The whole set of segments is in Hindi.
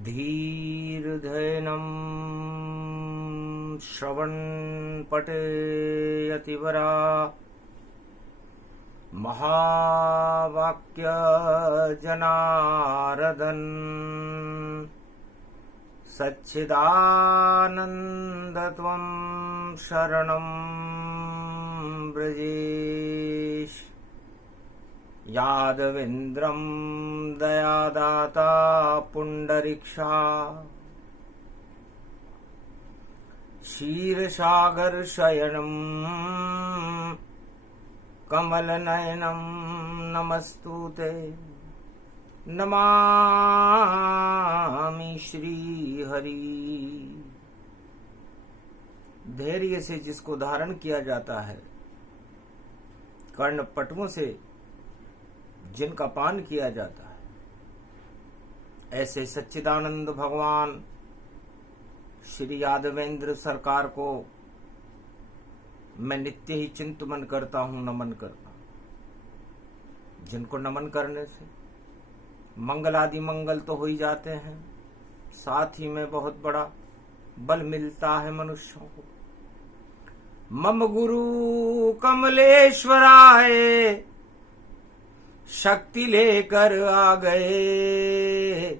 धीर्धैनं श्रवणपठेयतिवरा महावाक्यजनार्दन सच्चिदानन्दत्वं शरणं व्रजेश। यादवेन्द्रं दयादाता पुण्डरीक्षा क्षीरसागरशयनं कमलनयनं नमस्तुते। नमामि श्रीहरि। धैर्य से जिसको धारण किया जाता है, कर्णपटुओं से जिनका पान किया जाता है, ऐसे सच्चिदानंद भगवान श्री यादवेंद्र सरकार को मैं नित्य ही चिंतन करता हूं, नमन करता हूं। जिनको नमन करने से मंगल आदि मंगल तो हो ही जाते हैं, साथ ही में बहुत बड़ा बल मिलता है मनुष्यों को। मम गुरु कमलेश्वराय शक्ति लेकर आ गए।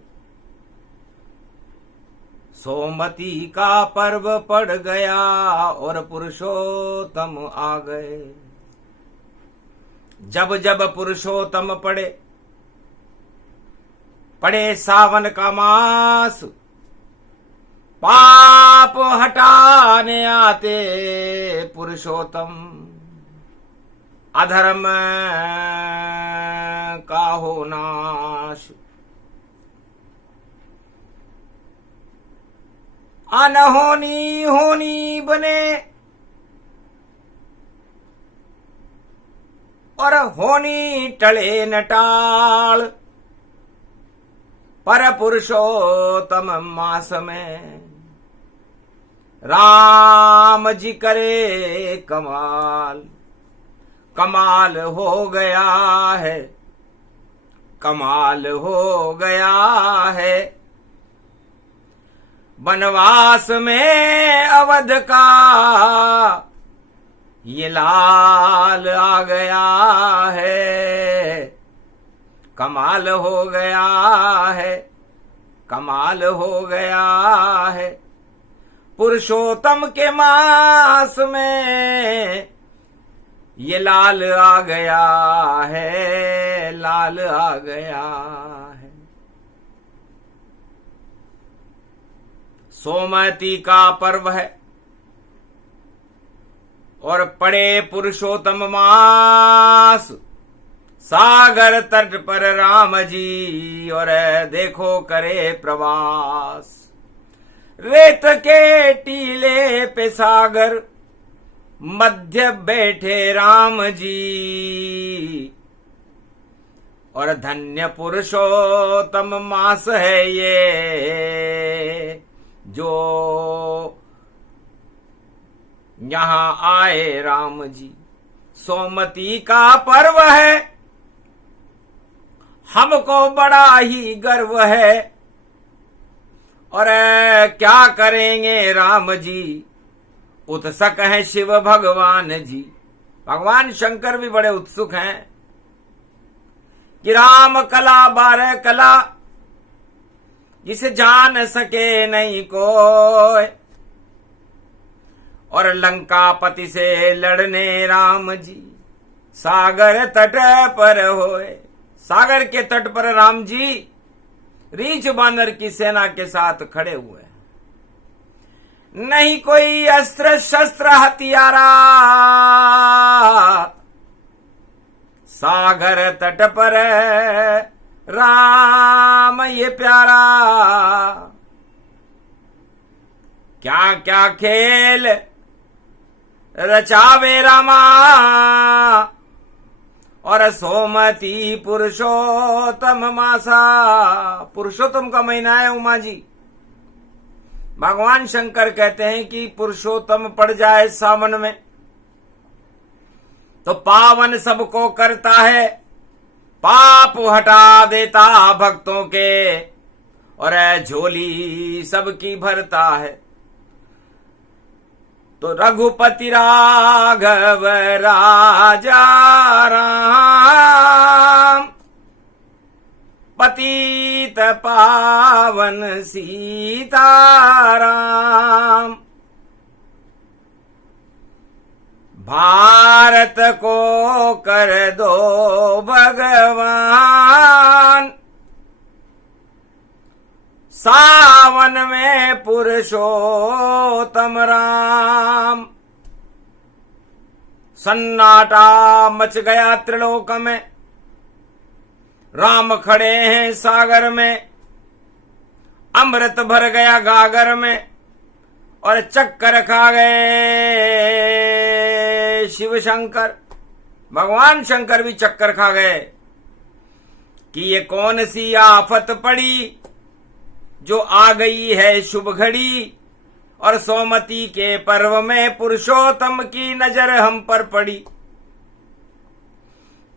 सोमती का पर्व पड़ गया और पुरुषोत्तम आ गए। जब जब पुरुषोत्तम पड़े सावन का मास, पाप हटाने आते पुरुषोत्तम। अधर्म का हो नाश, अनहोनी होनी बने और होनी टले न टाल। पर पुरुषोत्तम मास में राम जी करे कमाल। कमाल हो गया है, कमाल हो गया है। वनवास में अवध का ये लाल आ गया है। कमाल हो गया है, कमाल हो गया है। पुरुषोत्तम के मास में ये लाल आ गया है, लाल आ गया है। सोमवती का पर्व है और पड़े पुरुषोत्तम मास। सागर तट पर राम जी और देखो करे प्रवास। रेत के टीले पे सागर मध्य बैठे राम जी और धन्य पुरुषोत्तम मास है ये जो यहां आए राम जी। सोमवती का पर्व है, हमको बड़ा ही गर्व है। और क्या करेंगे राम जी, उत्सुक हैं शिव भगवान जी। भगवान शंकर भी बड़े उत्सुक हैं कि राम कला 12 कला जिसे जान सके नहीं कोई। और लंकापति से लड़ने राम जी सागर तट पर होए। सागर के तट पर राम जी रीछ बानर की सेना के साथ खड़े हुए। नहीं कोई अस्त्र शस्त्र हथियारा, सागर तट पर राम ये प्यारा। क्या क्या खेल रचावे रामा और सोमवती पुरुषोत्तम मासा। पुरुषोत्तम का महीना है उमा जी। भगवान शंकर कहते हैं कि पुरुषोत्तम पड़ जाए सावन में तो पावन सबको करता है, पाप हटा देता भक्तों के और झोली सबकी भरता है। तो रघुपति राघव राजा राम, पतित पावन सीताराम, भारत को कर दो भगवान, सावन में पुरुषोत्तम राम। सन्नाटा मच गया त्रिलोक में, राम खड़े हैं सागर में, अमृत भर गया गागर में, और चक्कर खा गए शिव शंकर। भगवान शंकर भी चक्कर खा गए कि ये कौन सी आफत पड़ी जो आ गई है शुभ घड़ी, और सोमती के पर्व में पुरुषोत्तम की नजर हम पर पड़ी।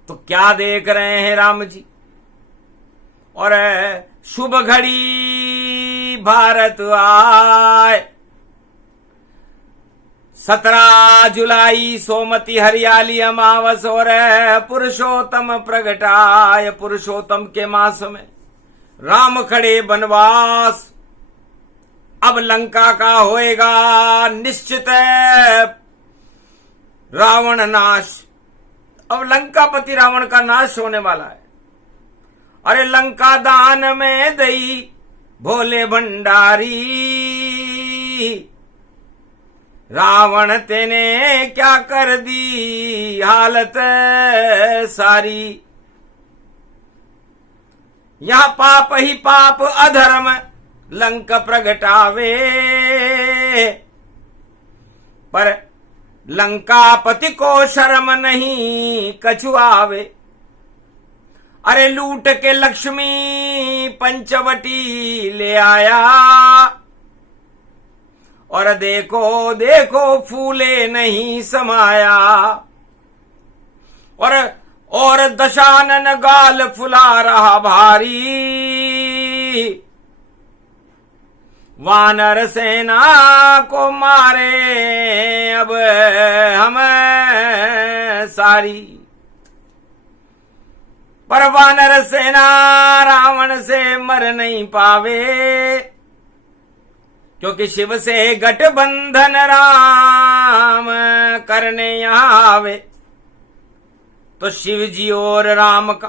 तो क्या देख रहे हैं राम जी, और शुभ घड़ी भारत आए। 17 जुलाई सोमती हरियाली अमावस, और पुरुषोत्तम प्रगटाय। पुरुषोत्तम के मास में राम खड़े बनवास। अब लंका का होएगा निश्चित रावण नाश। अब लंकापति रावण का नाश होने वाला है। अरे लंका दान में दई भोले भंडारी, रावण तेने क्या कर दी हालत सारी। यह पाप ही पाप अधर्म लंक प्रगटावे, पर लंकापति को शर्म नहीं कछु आवे। अरे लूट के लक्ष्मी पंचवटी ले आया, और देखो देखो फूले नहीं समाया। और दशानन गाल फुला रहा भारी, वानर सेना को मारे अब हम सारी। पर वानर सेना रावण से मर नहीं पावे, क्योंकि शिव से गठबंधन राम करने यहाँ आवे। तो शिव जी और राम का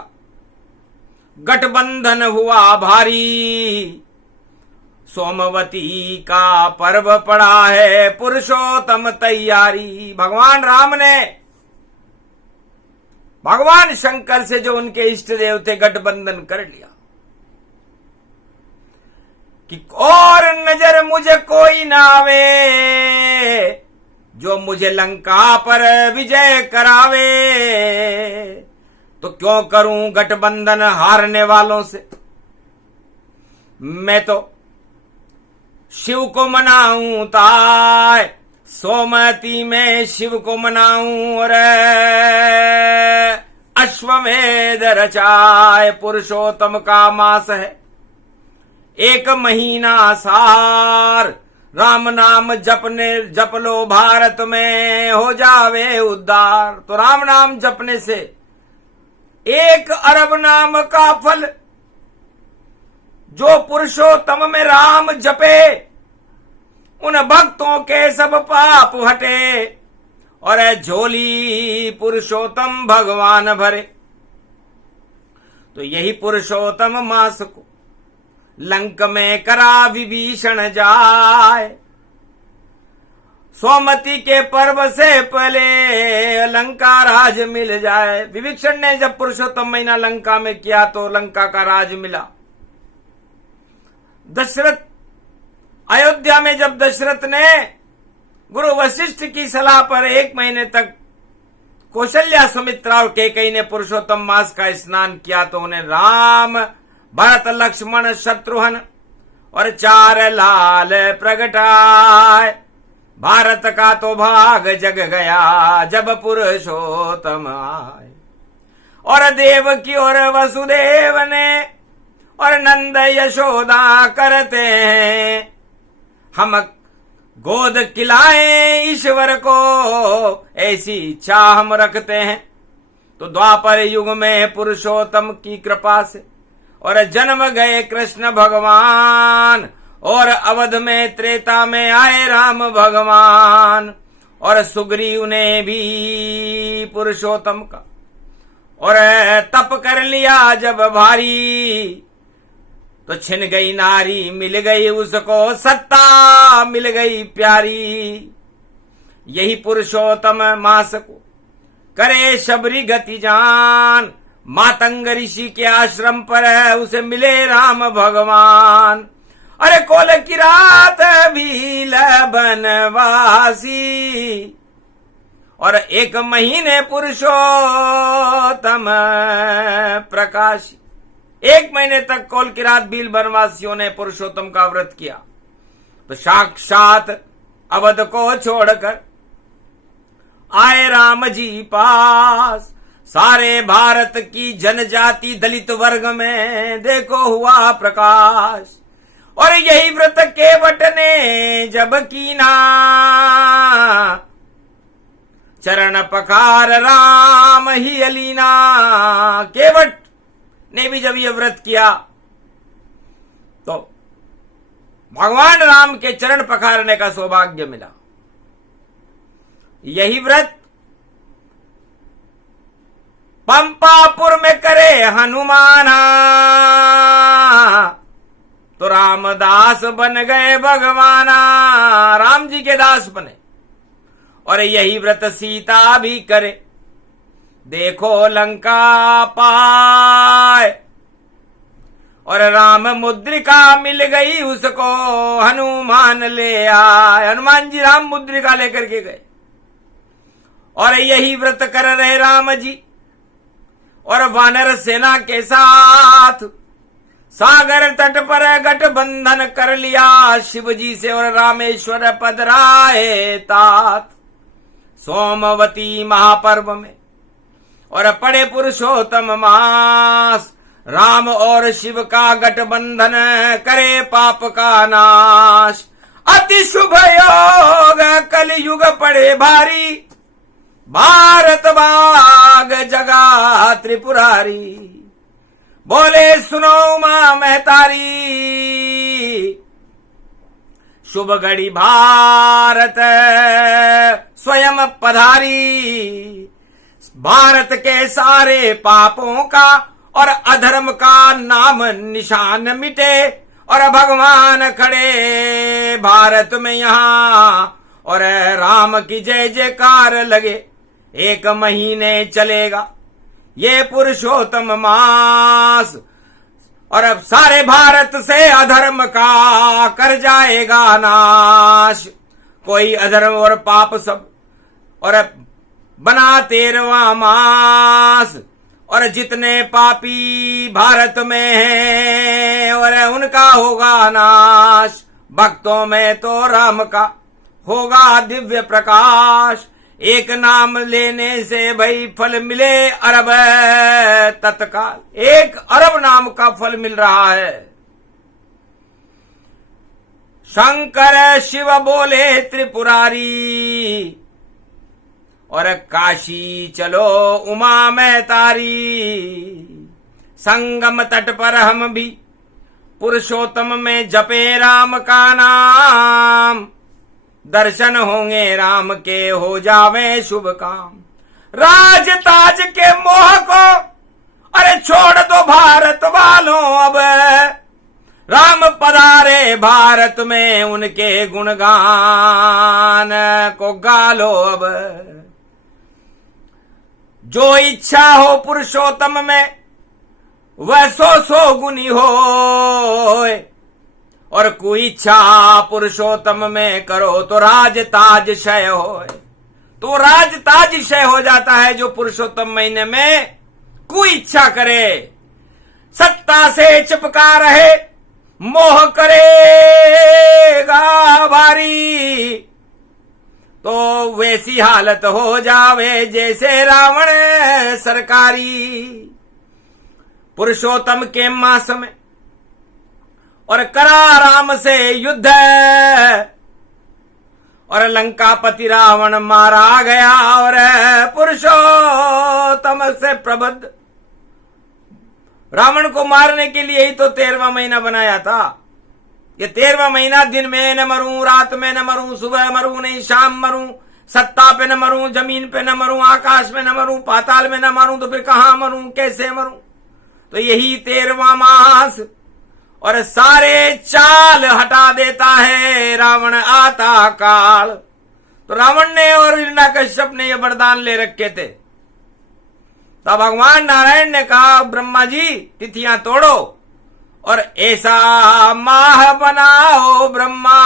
गठबंधन हुआ भारी। सोमवती का पर्व पड़ा है पुरुषोत्तम तैयारी। भगवान राम ने भगवान शंकर से जो उनके इष्ट देव थे गठबंधन कर लिया कि और नजर मुझे कोई ना आवे जो मुझे लंका पर विजय करावे। तो क्यों करूं गठबंधन हारने वालों से, मैं तो शिव को मनाऊं ताय। सोमवती में शिव को मनाऊं और अश्वमेध रचाए। पुरुषोत्तम का मास है, 1 महीना सार। राम नाम जप लो भारत में हो जावे उद्धार। तो राम नाम जपने से 1 अरब नाम का फल। जो पुरुषोत्तम में राम जपे उन भक्तों के सब पाप हटे, और झोली पुरुषोत्तम भगवान भरे। तो यही पुरुषोत्तम मास को लंक में करा विभीषण जाए। सोमवती के पर्व से पहले लंका राज मिल जाए। विभीषण ने जब पुरुषोत्तम महीना लंका में किया तो लंका का राज मिला। दशरथ अयोध्या में जब दशरथ ने गुरु वशिष्ठ की सलाह पर 1 महीने तक कौशल्या सुमित्रा और कैकेयी ने पुरुषोत्तम मास का स्नान किया तो उन्हें राम भरत लक्ष्मण शत्रुघ्न और 4 लाल प्रगटाए। भारत का तो भाग जग गया जब पुरुषोत्तम आए। और देवकी और वसुदेव ने और नंद यशोदा करते हैं, हम गोद खिलाए ईश्वर को, ऐसी इच्छा हम रखते हैं। तो द्वापर युग में पुरुषोत्तम की कृपा से और जन्म गए कृष्ण भगवान, और अवध में त्रेता में आए राम भगवान, और सुग्रीव ने भी पुरुषोत्तम का और तप कर लिया जब भारी, तो छिन गई नारी मिल गई उसको सत्ता मिल गई प्यारी। यही पुरुषोत्तम मास को करे शबरी गति जान, मातंग ऋषि के आश्रम पर उसे मिले राम भगवान। अरे कोल की रात भी बनवासी, और 1 महीने पुरुषोत्तम प्रकाशी। 1 महीने तक कोल की रात भील बनवासियों ने पुरुषोत्तम का व्रत किया। तो साक्षात अवध को छोड़कर आए राम जी पास। सारे भारत की जनजाति दलित वर्ग में देखो हुआ प्रकाश, और यही व्रत केवट ने जब कीना, चरण पखार राम ही अलीना। केवट ने भी जब ये व्रत किया तो भगवान राम के चरण पखारने का सौभाग्य मिला। यही व्रत पंपापुर में करे हनुमाना, तो रामदास बन गए भगवाना, राम जी के दास बने। और यही व्रत सीता भी करे, देखो लंका पाए, और राम मुद्रिका मिल गई उसको, हनुमान ले आए। हनुमान जी राम मुद्रिका लेकर के गए। और यही व्रत कर रहे राम जी और वानर सेना के साथ, सागर तट पर गठबंधन कर लिया शिव जी से, और रामेश्वर पधराए तात। सोमवती महापर्व में और पड़े पुरुषोत्तम मास, राम और शिव का गठबंधन करे पाप का नाश। अति शुभ योग कलयुग पड़े भारी, भारत भाग जगा त्रिपुरारी। बोले सुनो मां महतारी, शुभ घड़ी भारत स्वयं पधारी। भारत के सारे पापों का और अधर्म का नाम निशान मिटे, और भगवान खड़े भारत में यहाँ, और राम की जय जयकार लगे। 1 महीने चलेगा ये पुरुषोत्तम मास, और अब सारे भारत से अधर्म का कर जाएगा नाश। कोई अधर्म और पाप सब और बना 13वां मास, और जितने पापी भारत में हैं और उनका होगा नाश। भक्तों में तो राम का होगा दिव्य प्रकाश, एक नाम लेने से भाई फल मिले अरब तत्काल। 1 अरब नाम का फल मिल रहा है। शंकर शिव बोले त्रिपुरारी, और काशी चलो उमा में तारी। संगम तट पर हम भी पुरुषोत्तम में जपे राम का नाम, दर्शन होंगे राम के हो जावे शुभ काम। राज ताज के मोह को अरे छोड़ दो भारत वालों, अब राम पधारे भारत में, उनके गुणगान को गालो अब। जो इच्छा हो पुरुषोत्तम में वह 100 गुनी हो, और कोई इच्छा पुरुषोत्तम में करो तो राज ताज क्षय हो। तो राज ताज क्षय हो जाता है जो पुरुषोत्तम महीने में कोई इच्छा करे। सत्ता से चिपका रहे मोह करेगा भारी, तो वैसी हालत हो जावे जैसे रावण सरकारी। पुरुषोत्तम के मास में और करा राम से युद्ध, और लंकापति रावण मारा गया, और पुरुषोत्तम से प्रबुद्ध। रावण को मारने के लिए ही तो 13वां महीना बनाया था। ये 13वां महीना दिन में न मरूं, रात में न मरूं, सुबह मरूं नहीं, शाम मरूं, सत्ता पे न मरूं, जमीन पे न मरूं, आकाश में न मरूं, पाताल में न मरूं, तो फिर कहां मरूं, कैसे मरूं। तो यही 13वां मास, और सारे चाल हटा देता है रावण आता काल। तो रावण ने और हिरण्यकश्यप ने ये वरदान ले रखे थे। तब भगवान नारायण ने कहा, ब्रह्मा जी तिथियां तोड़ो और ऐसा माह बनाओ ब्रह्मा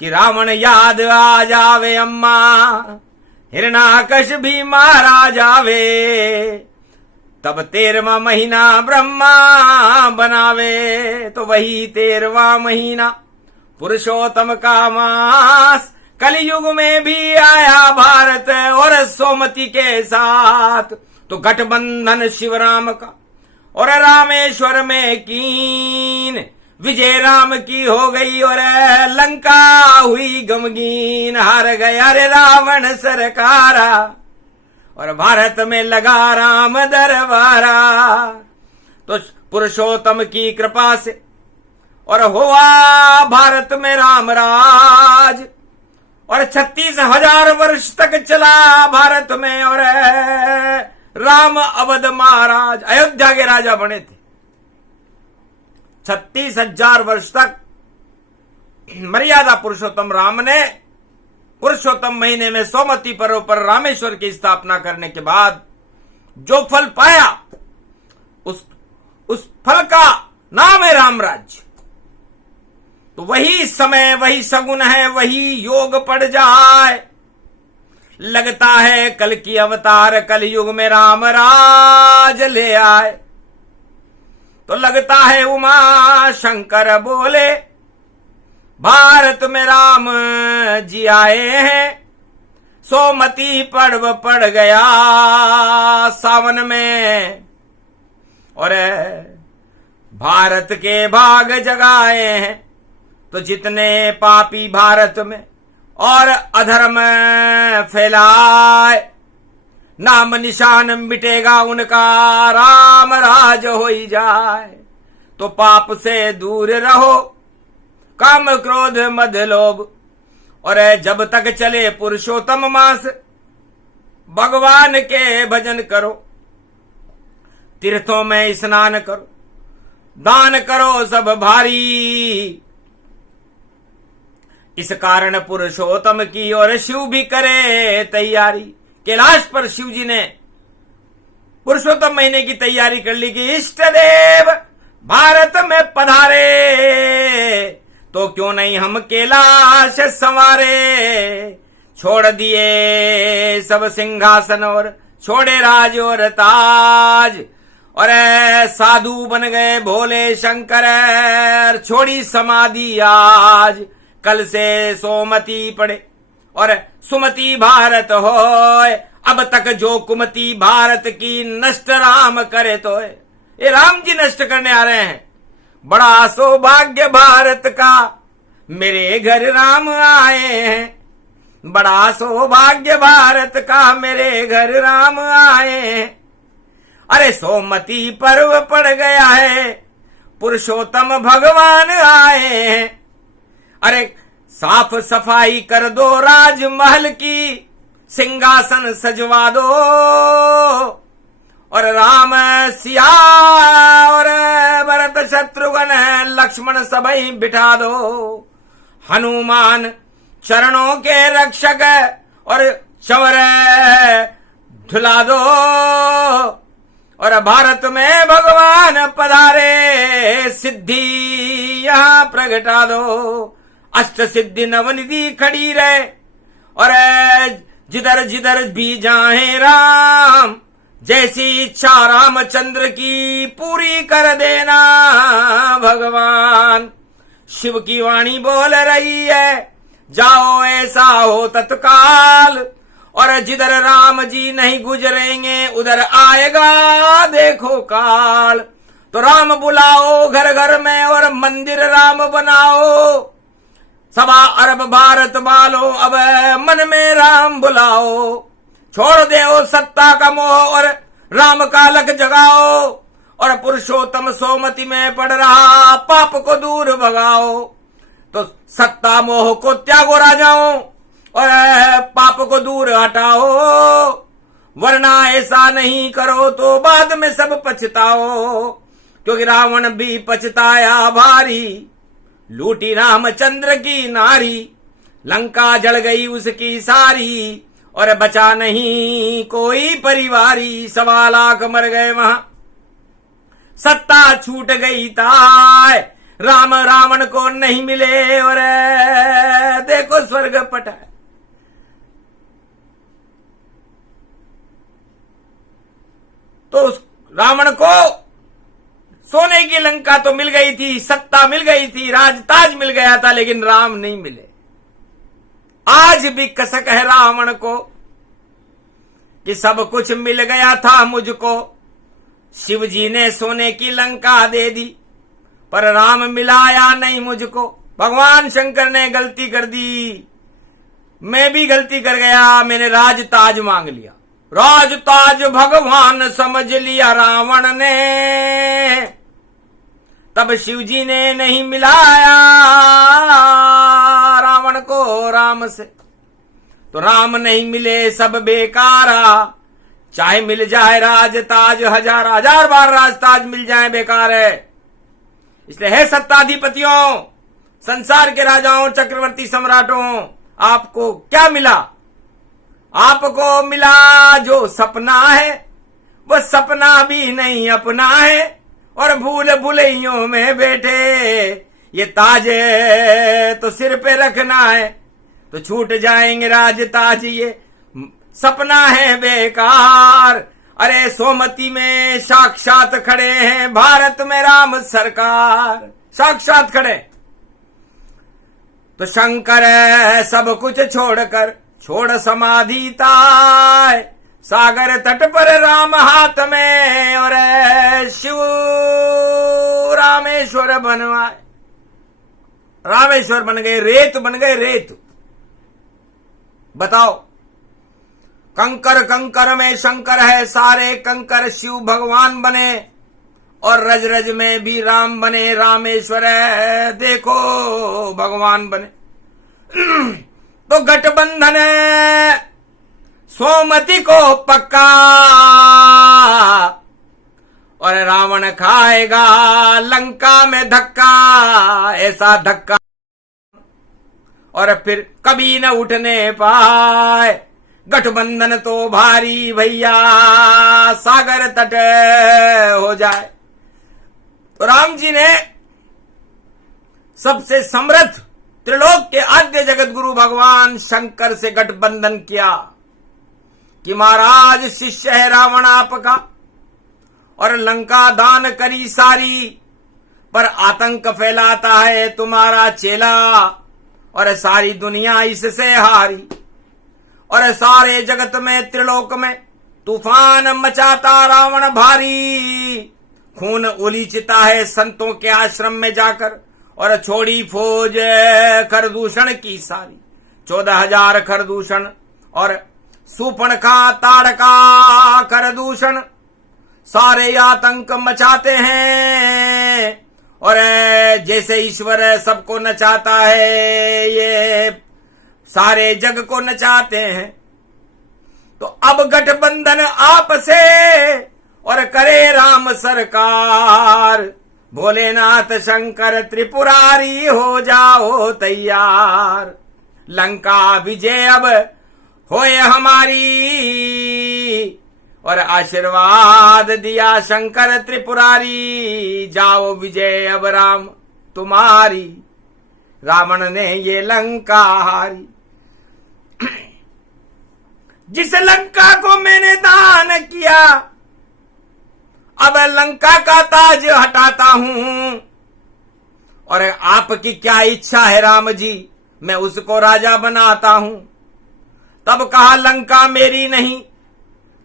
कि रावण याद आ जावे अम्मा, हिरण्यकश्यप भी मारा जावे, तब 13वां महीना ब्रह्मा बनावे। तो वही 13वां महीना पुरुषोत्तम का मास कलयुग में भी आया भारत, और सोमती के साथ तो गठबंधन शिव राम का, और रामेश्वर में कीन विजय राम की हो गई, और लंका हुई गमगीन, हार गया रे रावण सरकारा, और भारत में लगा राम दरबारा। तो पुरुषोत्तम की कृपा से और हुआ भारत में राम राज, और 36,000 वर्ष तक चला भारत में, और राम अवध महाराज अयोध्या के राजा बने थे। 36,000 वर्ष तक मर्यादा पुरुषोत्तम राम ने पुरुषोत्तम महीने में सोमती पर्व पर रामेश्वर की स्थापना करने के बाद जो फल पाया, उस फल का नाम है राम राज्य। तो वही समय, वही सगुन है, वही योग पड़ जाए, लगता है कल की अवतार कलयुग में राम राज ले आए। तो लगता है उमा शंकर बोले भारत में राम जी आए हैं, सोमती पर्व पड़ गया सावन में, और भारत के भाग जगाए हैं। तो जितने पापी भारत में और अधर्म फैलाए, नाम निशान मिटेगा उनका, राम राज हो ही जाए। तो पाप से दूर रहो, काम क्रोध मद लोभ, और जब तक चले पुरुषोत्तम मास भगवान के भजन करो, तीर्थों में स्नान करो, दान करो सब भारी। इस कारण पुरुषोत्तम की और शिव भी करे तैयारी। कैलाश पर शिव जी ने पुरुषोत्तम महीने की तैयारी कर ली कि इष्ट देव भारत में पधारे, तो क्यों नहीं हम कैलाश संवारे। छोड़ दिए सब सिंहासन और छोड़े राज और ताज, और साधु बन गए भोले शंकर, छोड़ी समाधि आज। कल से सोमती पड़े और सुमति भारत होए, अब तक जो कुमति भारत की नष्ट राम करे तो ये राम जी नष्ट करने आ रहे हैं। बड़ा सौभाग्य भारत का मेरे घर राम आए हैं, बड़ा सौभाग्य भारत का मेरे घर राम आए हैं। अरे सोमती पर्व पड़ गया है, पुरुषोत्तम भगवान आए हैं। अरे साफ सफाई कर दो राजमहल की, सिंहासन सजवा दो, और राम सिया और भरत शत्रुघ्न लक्ष्मण सभी बिठा दो। हनुमान चरणों के रक्षक और चवर धुला दो, और भारत में भगवान पधारे, सिद्धि यहां प्रगटा दो। अष्ट सिद्धि नवनिधि खड़ी रहे, और जिधर जिधर भी जाए राम, जैसी इच्छा रामचंद्र की पूरी कर देना भगवान। शिव की वाणी बोल रही है, जाओ ऐसा हो तत्काल, और जिधर राम जी नहीं गुजरेंगे उधर आएगा देखो काल। तो राम बुलाओ घर घर में और मंदिर राम बनाओ। सवा अरब भारत वालो अब मन में राम बुलाओ। छोड़ दो सत्ता का मोह और राम का लक जगाओ। और पुरुषोत्तम सोमति में पड़ रहा पाप को दूर भगाओ। तो सत्ता मोह को त्यागो राजाओं और पाप को दूर हटाओ। वरना ऐसा नहीं करो तो बाद में सब पछताओ। क्योंकि रावण भी पछताया भारी, लूटी रामचंद्र की नारी। लंका जल गई उसकी सारी और बचा नहीं कोई परिवारी। 1.25 लाख मर गए वहां, सत्ता छूट गई ताय। राम रावण को नहीं मिले और देखो स्वर्ग पटा। तो उस रावण को सोने की लंका तो मिल गई थी, सत्ता मिल गई थी, राजताज मिल गया था, लेकिन राम नहीं मिले। आज भी कसक है रावण को कि सब कुछ मिल गया था मुझको। शिव जी ने सोने की लंका दे दी पर राम मिलाया नहीं मुझको। भगवान शंकर ने गलती कर दी, मैं भी गलती कर गया, मैंने राजताज मांग लिया। राजताज भगवान समझ लिया रावण ने, तब शिव जी ने नहीं मिलाया रावण को राम से। तो राम नहीं मिले सब बेकारा, चाहे मिल जाए राजताज 1000 बार राजताज मिल जाए बेकार है। इसलिए है सत्ताधिपतियों, संसार के राजाओं, चक्रवर्ती सम्राटों, आपको क्या मिला? आपको मिला जो सपना है, वह सपना भी नहीं अपना है। और भूल भुलैयों में बैठे ये ताज तो सिर पे रखना है, तो छूट जाएंगे राजताज, ये सपना है बेकार। अरे सोमती में साक्षात खड़े हैं भारत में राम सरकार, साक्षात खड़े। तो शंकर सब कुछ छोड़कर छोड़ समाधि ताय। सागर तट पर राम हाथ में और शिव रामेश्वर बनवाए। रामेश्वर बन गए, रेत बन गए, रेत। बताओ, कंकर कंकर में शंकर है, सारे कंकर शिव भगवान बने और रज रज में भी राम बने, रामेश्वर है, देखो भगवान बने। तो गठबंधन सोमति को पक्का और रावण खाएगा लंका में धक्का, ऐसा धक्का और फिर कभी न उठने पाए। गठबंधन तो भारी भैया, सागर तट हो जाए। तो राम जी ने सबसे समर्थ त्रिलोक के आद्य जगत गुरु भगवान शंकर से गठबंधन किया कि महाराज शिष्य है रावण आपका और लंका दान करी सारी, पर आतंक फैलाता है तुम्हारा चेला और सारी दुनिया इससे हारी। और सारे जगत में त्रिलोक में तूफान मचाता रावण भारी, खून उलीचता है संतों के आश्रम में जाकर और छोड़ी फौज खरदूषण की सारी। 14,000 खरदूषण और सूर्पणखा ताड़का खरदूषण सारे आतंक मचाते हैं। और जैसे ईश्वर सबको नचाता है, ये सारे जग को नचाते हैं। तो अब गठबंधन आपसे और करे राम सरकार, भोलेनाथ शंकर त्रिपुरारी हो जाओ तैयार। लंका विजय अब होए हमारी और आशीर्वाद दिया शंकर त्रिपुरारी, जाओ विजय अब राम तुम्हारी। रावण ने ये लंका हारी। जिस लंका को मैंने दान किया, अब लंका का ताज हटाता हूं। और आपकी क्या इच्छा है राम जी, मैं उसको राजा बनाता हूं। तब कहा लंका मेरी नहीं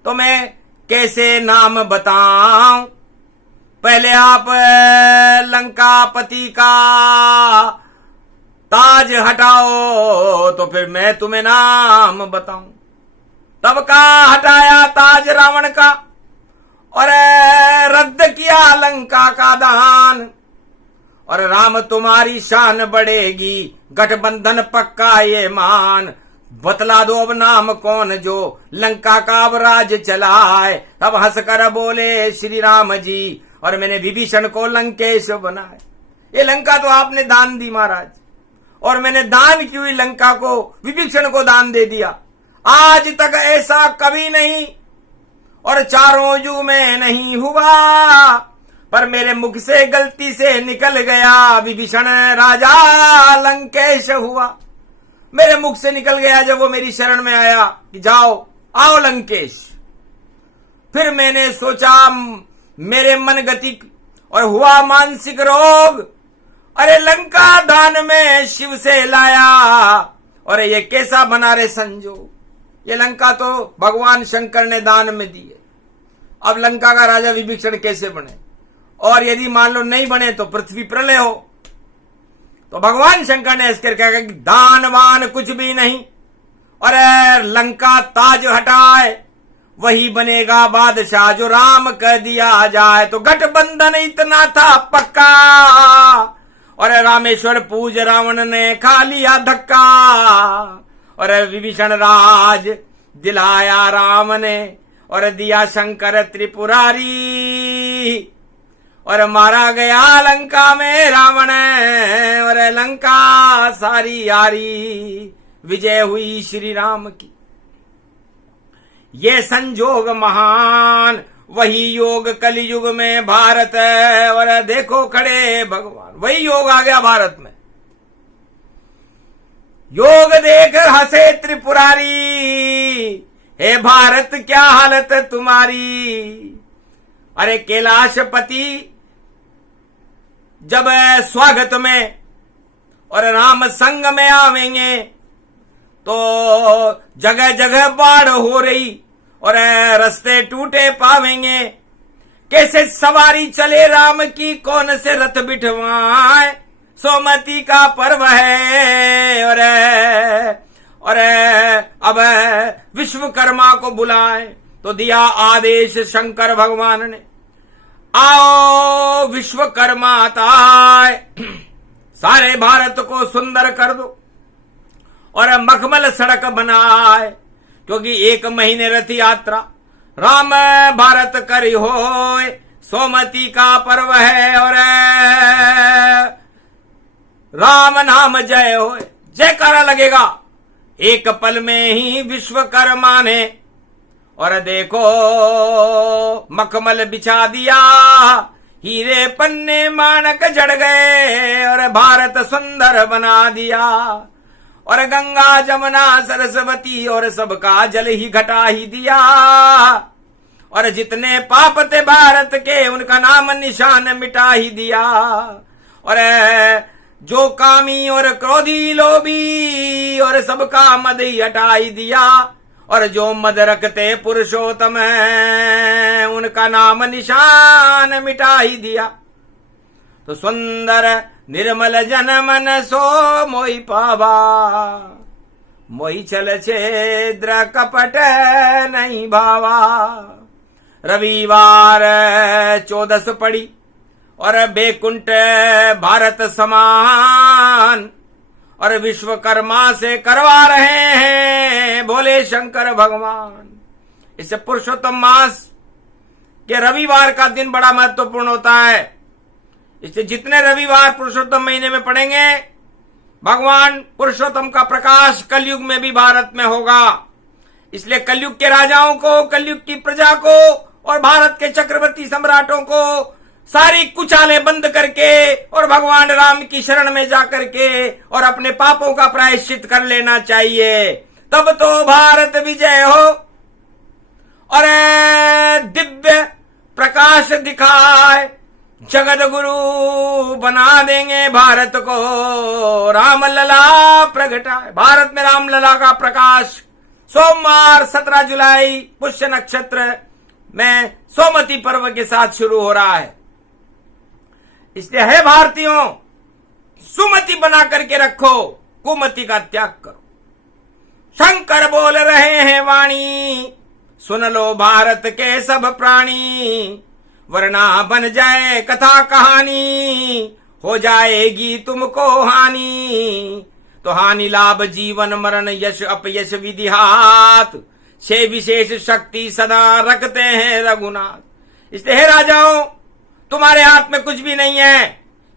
तो मैं कैसे नाम बताऊं। पहले आप लंकापति का ताज हटाओ तो फिर मैं तुम्हें नाम बताऊं। तब का हटाया ताज रावण का और रद्द किया लंका का दान। और राम तुम्हारी शान बढ़ेगी, गठबंधन पक्का ये मान। बतला दो अब नाम कौन जो लंका का अब राज चलाए। तब हंसकर बोले श्री राम जी, और मैंने विभीषण को लंकेश बनाए। ये लंका तो आपने दान दी महाराज, और मैंने दान की हुई लंका को विभीषण को दान दे दिया। आज तक ऐसा कभी नहीं और चारों युग में नहीं हुआ, पर मेरे मुख से गलती से निकल गया विभीषण राजा लंकेश हुआ। मेरे मुख से निकल गया जब वो मेरी शरण में आया कि जाओ आओ लंकेश। फिर मैंने सोचा मेरे मन गति और हुआ मानसिक रोग। अरे लंका दान में शिव से लाया, और ये कैसा बना रे संजोग। ये लंका तो भगवान शंकर ने दान में दी है। अब लंका का राजा विभीषण कैसे बने, और यदि मान लो नहीं बने तो पृथ्वी प्रलय हो। तो भगवान शंकर ने इसकर कहा कि दानवान कुछ भी नहीं, और लंका ताज हटाए वही बनेगा बादशाह जो राम कह दिया जाए। तो गठबंधन इतना था पक्का, और रामेश्वर पूज रावण ने खा लिया धक्का। और विभीषण राज दिलाया राम ने, और दिया शंकर त्रिपुरारी। और मारा गया लंका में रावण, और लंका सारी यारी। विजय हुई श्री राम की। ये संजोग महान, वही योग कलयुग में भारत। और देखो खड़े भगवान, वही योग आ गया भारत में। योग देख हंसे त्रिपुरारी, हे भारत क्या हालत तुम्हारी। अरे कैलाशपति जब स्वागत में और राम संग में आवेंगे तो जगह जगह बाढ़ हो रही और रास्ते टूटे पावेंगे। कैसे सवारी चले राम की, कौन से रथ बिठवाए। सोमती का पर्व है और अब विश्वकर्मा को बुलाए। तो दिया आदेश शंकर भगवान ने, आओ विश्वकर्मा ताय, सारे भारत को सुंदर कर दो और मखमल सड़क बनाए। क्योंकि 1 महीने रथ यात्रा राम भारत करी होय। सोमती का पर्व है और राम नाम जय होय। जयकारा लगेगा। एक पल में ही विश्वकर्मा ने और देखो मखमल बिछा दिया। हीरे पन्ने माणक जड़ गए और भारत सुंदर बना दिया। और गंगा जमुना सरस्वती और सबका जल ही घटा ही दिया। और जितने पाप थे भारत के उनका नाम निशान मिटा ही दिया। और जो कामी और क्रोधी लोभी और सबका मद ही हटा ही दिया। और जो मद रखते पुरुषोत्तम उनका नाम निशान मिटा ही दिया। तो सुंदर निर्मल जन मन सो मोहि पावा। मोहि छल छेद्र कपट नहीं भावा। रविवार 14 पड़ी और बैकुंठ भारत समान। और विश्वकर्मा से करवा रहे हैं बोले शंकर भगवान। इससे पुरुषोत्तम मास के रविवार का दिन बड़ा महत्वपूर्ण होता है। इससे जितने रविवार पुरुषोत्तम महीने में पड़ेंगे भगवान पुरुषोत्तम का प्रकाश कलयुग में भी भारत में होगा। इसलिए कलयुग के राजाओं को, कलयुग की प्रजा को और भारत के चक्रवर्ती सम्राटों को सारी कुचालें बंद करके और भगवान राम की शरण में जाकर के और अपने पापों का प्रायश्चित कर लेना चाहिए। तब तो भारत विजय हो और दिव्य प्रकाश दिखाए। जगत गुरु बना देंगे भारत को। राम लला प्रगटाए। भारत में राम लला का प्रकाश सोमवार 17 जुलाई पुष्य नक्षत्र में सोमती पर्व के साथ शुरू हो रहा है। इसलिए है भारतीयों, सुमति बना करके रखो, कुमति का त्याग करो। शंकर बोल रहे हैं वाणी, सुन लो भारत के सब प्राणी, वरना बन जाए कथा कहानी, हो जाएगी तुमको हानि। तो हानि लाभ जीवन मरण यश अपयश विधि हाथ, से विशेष शक्ति सदा रखते हैं रघुनाथ। इसलिए हे राजाओं, तुम्हारे हाथ में कुछ भी नहीं है।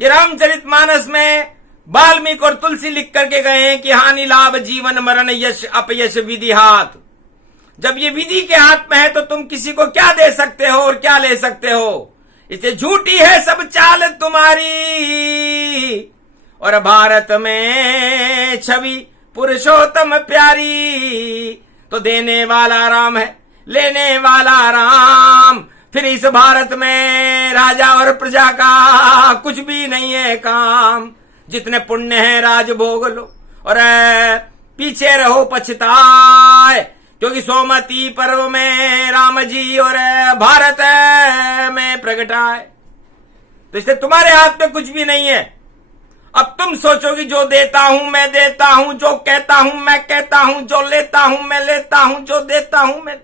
ये रामचरितमानस में वाल्मीकि और तुलसी लिख करके गए हैं कि हानि लाभ जीवन मरण यश अपयश विधि हाथ। जब ये विधि के हाथ में है तो तुम किसी को क्या दे सकते हो और क्या ले सकते हो। इससे झूठी है सब चाल तुम्हारी, और भारत में छवि पुरुषोत्तम प्यारी। तो देने वाला राम है, लेने वाला राम। फिर इस भारत में राजा और प्रजा का कुछ भी नहीं है काम। जितने पुण्य है राज भोग लो और पीछे रहो पछताए, क्योंकि सोमती पर्व में राम जी और भारत में प्रगटाए। तो इसलिए तुम्हारे हाथ में कुछ भी नहीं है। अब तुम सोचोगे जो देता हूं मैं देता हूं, जो कहता हूं मैं कहता हूं, जो लेता हूं मैं लेता हूं, जो देता हूं मैं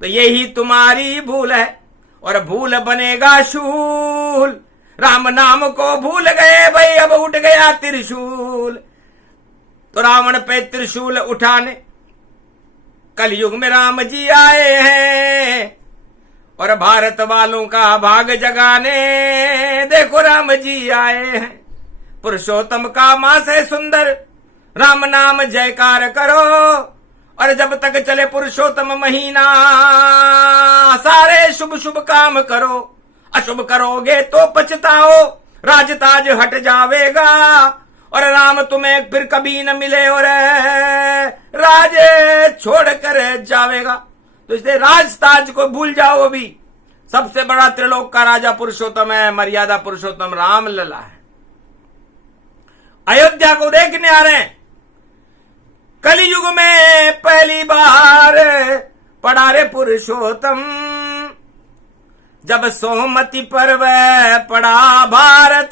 तो यही तुम्हारी भूल है और भूल बनेगा शूल। राम नाम को भूल गए भाई, अब उठ गया त्रिशूल। तो रावण पे त्रिशूल उठाने कलयुग में राम जी आए हैं, और भारत वालों का भाग जगाने देखो राम जी आए हैं। पुरुषोत्तम का मास है सुंदर, राम नाम जयकार करो। और जब तक चले पुरुषोत्तम महीना, सारे शुभ शुभ काम करो। अशुभ करोगे तो पछताओ, राजताज हट जावेगा और राम तुम्हें फिर कभी न मिले और राज छोड़ कर जावेगा। तो इसलिए राजताज को भूल जाओ। अभी सबसे बड़ा त्रिलोक का राजा पुरुषोत्तम है, मर्यादा पुरुषोत्तम राम लला है। अयोध्या को देखने आ रहे हैं। कलियुग में पहली बार पड़ा रे पुरुषोत्तम, जब सोमती पर्व पड़ा भारत,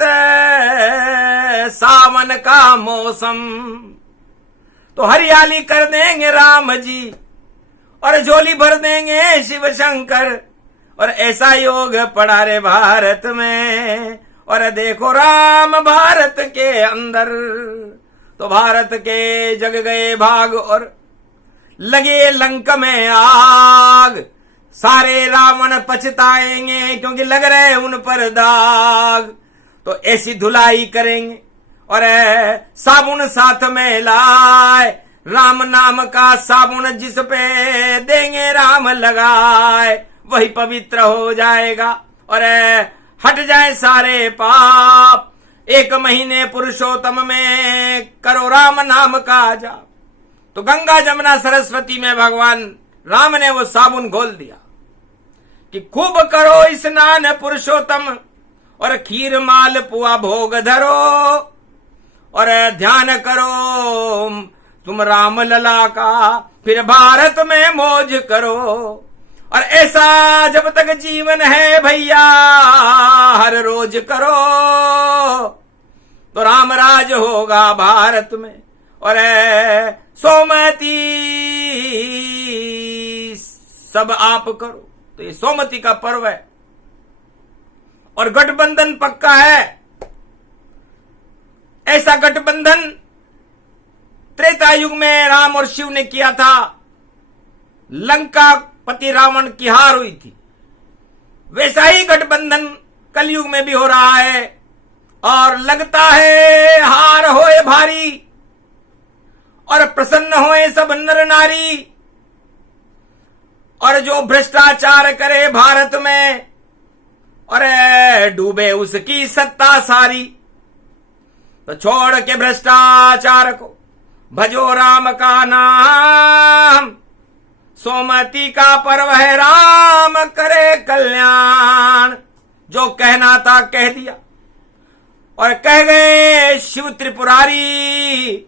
सावन का मौसम। तो हरियाली कर देंगे राम जी और झोली भर देंगे शिव शंकर। और ऐसा योग पड़ा रे भारत में, और देखो राम भारत के अंदर। तो भारत के जग गए भाग और लगे लंका में आग। सारे रावण पछताएंगे क्योंकि लग रहे उन पर दाग। तो ऐसी धुलाई करेंगे और साबुन साथ में लाए, राम नाम का साबुन जिस पे देंगे राम लगाए, वही पवित्र हो जाएगा और हट जाए सारे पाप। 1 महीने पुरुषोत्तम में करो राम नाम का जाप। तो गंगा जमुना सरस्वती में भगवान राम ने वो साबुन घोल दिया कि खूब करो स्नान पुरुषोत्तम, और खीर माल पुआ भोग धरो, और ध्यान करो तुम राम लला का, फिर भारत में मौज करो। और ऐसा जब तक जीवन है भैया हर रोज करो, तो राम राज होगा भारत में। और सोमती सब आप करो। तो ये सोमती का पर्व है और गठबंधन पक्का है। ऐसा गठबंधन त्रेता युग में राम और शिव ने किया था। लंका पति रावण की हार हुई थी। वैसा ही गठबंधन कलयुग में भी हो रहा है, और लगता है हार होए भारी और प्रसन्न होए सब नर नारी। और जो भ्रष्टाचार करे भारत में और डूबे उसकी सत्ता सारी। तो छोड़ के भ्रष्टाचार को भजो राम का नाम। सोमती का पर्व है राम करे कल्याण। जो कहना था कह दिया और कह गए शिव त्रिपुरारी।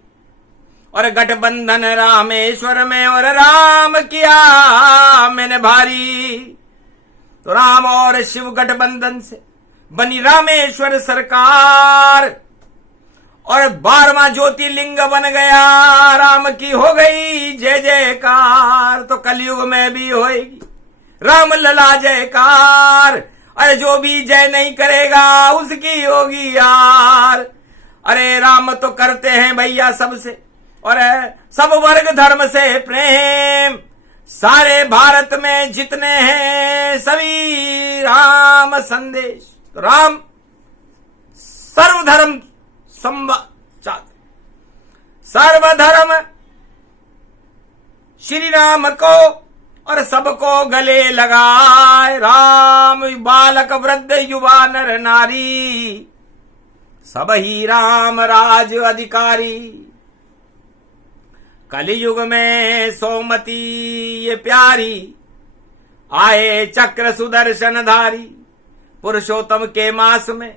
और गठबंधन रामेश्वर में और राम किया मैंने भारी। तो राम और शिव गठबंधन से बनी रामेश्वर सरकार, और 12वां ज्योतिर्लिंग बन गया, राम की हो गई जय जयकार। तो कलयुग में भी होएगी राम लला जयकार, अरे जो भी जय नहीं करेगा उसकी होगी यार। अरे राम तो करते हैं भैया सबसे, और सब वर्ग धर्म से प्रेम, सारे भारत में जितने हैं सभी राम संदेश। तो राम सर्वधर्म सर्वधर्म श्री राम को और सबको गले लगाए। राम बालक वृद्ध युवा नर नारी, सब ही राम राज अधिकारी। कलियुग में सोमती ये प्यारी, आए चक्र सुदर्शन धारी। पुरुषोत्तम के मास में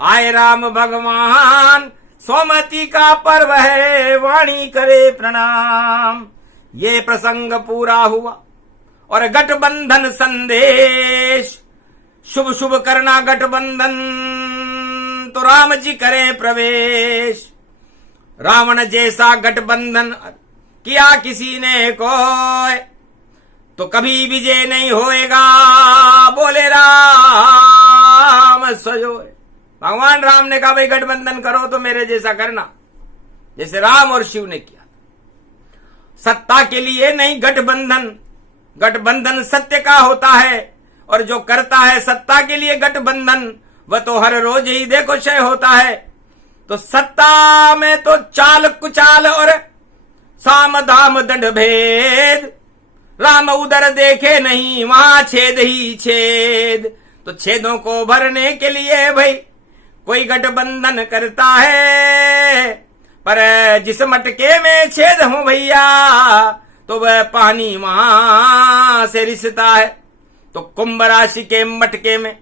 आए राम भगवान, सोमती का पर्व है वाणी करे प्रणाम। ये प्रसंग पूरा हुआ और गठबंधन संदेश, शुभ शुभ करना गठबंधन, तो राम जी करें प्रवेश। रावण जैसा गठबंधन किया किसी ने कोई, तो कभी विजय नहीं होएगा, बोले राम सजोए। भगवान राम ने कहा भाई गठबंधन करो तो मेरे जैसा करना, जैसे राम और शिव ने किया। सत्ता के लिए नहीं गठबंधन, गठबंधन सत्य का होता है, और जो करता है सत्ता के लिए गठबंधन वह तो हर रोज ही देखो क्षय होता है। तो सत्ता में तो चाल कुचाल और साम दाम दंड भेद, राम उधर देखे नहीं वहां छेद ही छेद। तो छेदों को भरने के लिए भाई कोई गठबंधन करता है, पर जिस मटके में छेद हो भैया तो वह पानी वहां से रिसता है। तो कुंभ राशि के मटके में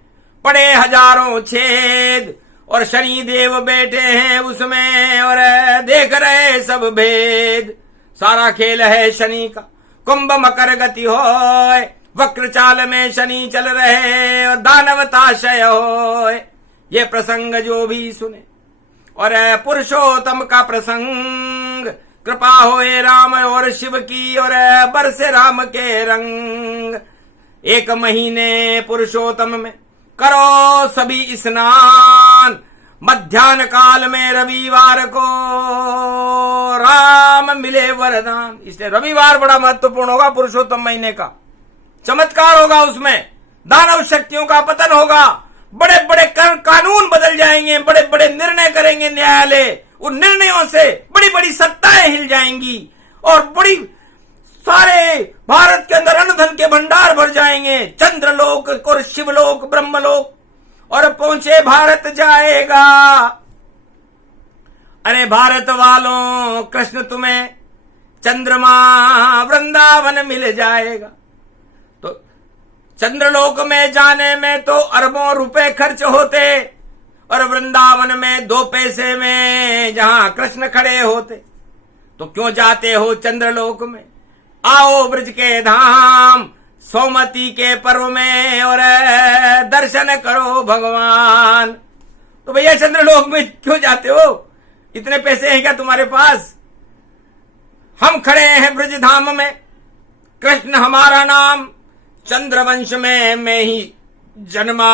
पड़े हजारों छेद, और शनि देव बैठे हैं उसमें और देख रहे सब भेद। सारा खेल है शनि का, कुंभ मकर गति होए, वक्र चाल में शनि चल रहे और दानवताशय होए। ये प्रसंग जो भी सुने और पुरुषोत्तम का प्रसंग, कृपा होए राम और शिव की और बरसे राम के रंग। 1 महीने पुरुषोत्तम में करो सभी स्नान, मध्याह्न काल में रविवार को राम मिले वरदान। इसलिए रविवार बड़ा महत्वपूर्ण होगा पुरुषोत्तम महीने का, चमत्कार होगा उसमें, दानव शक्तियों का पतन होगा, बड़े बड़े कानून बदल जाएंगे, बड़े बड़े निर्णय करेंगे न्यायालय, उन निर्णयों से बड़ी बड़ी सत्ताएं हिल जाएंगी और बड़ी सारे भारत के अंदर अन्न धन के भंडार भर जाएंगे। चंद्रलोक और शिवलोक ब्रह्मलोक और पहुंचे भारत जाएगा। अरे भारत वालों कृष्ण तुम्हें चंद्रमा वृंदावन मिल जाएगा। तो चंद्रलोक में जाने में तो अरबों रुपए खर्च होते और वृंदावन में 2 पैसे में जहां कृष्ण खड़े होते। तो क्यों जाते हो चंद्रलोक में, आओ ब्रज के धाम सोमती के पर्व में और दर्शन करो भगवान। तो भैया चंद्रलोक में क्यों जाते हो, इतने पैसे हैं क्या तुम्हारे पास? हम खड़े हैं ब्रज धाम में, कृष्ण हमारा नाम, चंद्रवंश में मैं ही जन्मा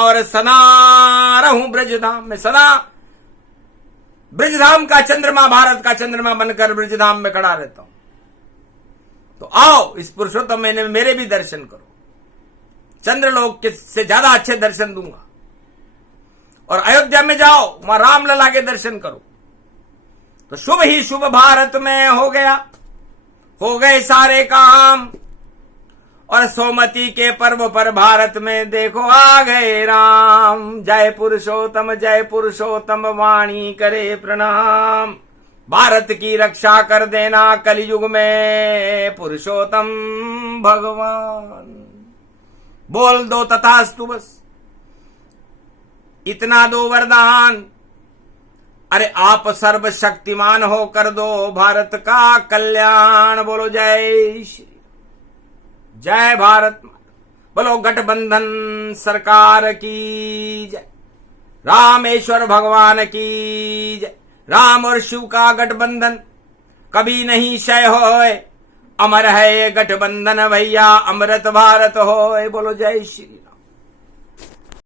और सदा रहूं ब्रजधाम में। सदा ब्रजधाम का चंद्रमा, भारत का चंद्रमा बनकर ब्रजधाम में खड़ा रहता हूं। तो आओ इस पुरुषोत्तम महीने में मेरे भी दर्शन करो, चंद्रलोक के से ज्यादा अच्छे दर्शन दूंगा। और अयोध्या में जाओ, वहां रामलला के दर्शन करो। तो शुभ ही शुभ भारत में हो गया, हो गए सारे काम। और सोमती के पर्व पर भारत में देखो आ गए राम। जय पुरुषोत्तम वाणी करे प्रणाम। भारत की रक्षा कर देना कलयुग में पुरुषोत्तम भगवान। बोल दो तथास्तु, बस इतना दो वरदान। अरे आप सर्वशक्तिमान हो कर दो भारत का कल्याण। बोलो जय श्री, जय भारत माता। बोलो गठबंधन सरकार की जय, रामेश्वर भगवान की जय। राम और शिव का गठबंधन कभी नहीं क्षय होए, अमर है ये गठबंधन भैया, अमृत भारत होए। बोलो जय श्री